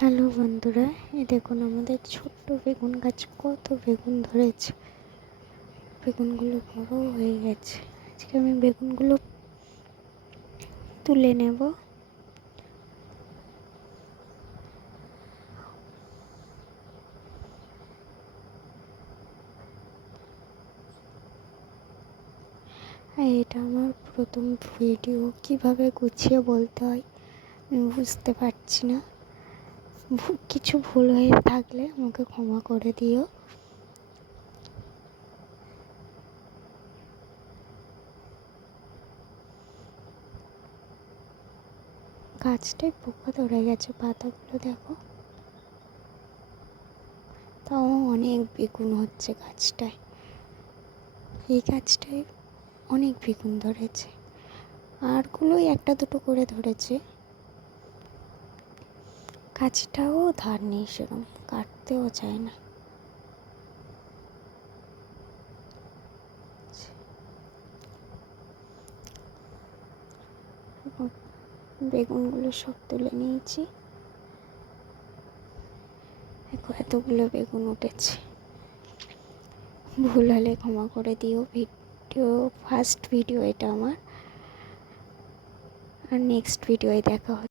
Hello বন্ধুরা, এই দেখুন আমাদের ছোট্ট বেগুন গাছ কত বেগুন ধরেছে। বেগুনগুলো বড় হয়ে গেছে। আজকে আমি বেগুনগুলো তুলে নেব। আর এটা আমার প্রথম ভিডিও, কিভাবে গুছিয়ে বলতে হয় আমি বুঝতে পারছি না। কিছু ভুল হয়ে থাকলে আমাকে ক্ষমা করে দিও। গাছটায় পোকা ধরে গেছে, পাতাগুলো দেখো। তাও অনেক বেগুন হচ্ছে গাছটায়। এই গাছটায় অনেক বেগুন ধরেছে, আরগুলোই একটা দুটো করে ধরেছে। গাছটাও ধার নেই, সেরকম কাটতেও চায় না। বেগুনগুলো সব তুলে নিয়েছি। দেখো এতগুলো বেগুন উঠেছে। ভুল হলে ক্ষমা করে দিও। ফার্স্ট ভিডিও এটা আমার, আর নেক্সট ভিডিওয় দেখা হবে।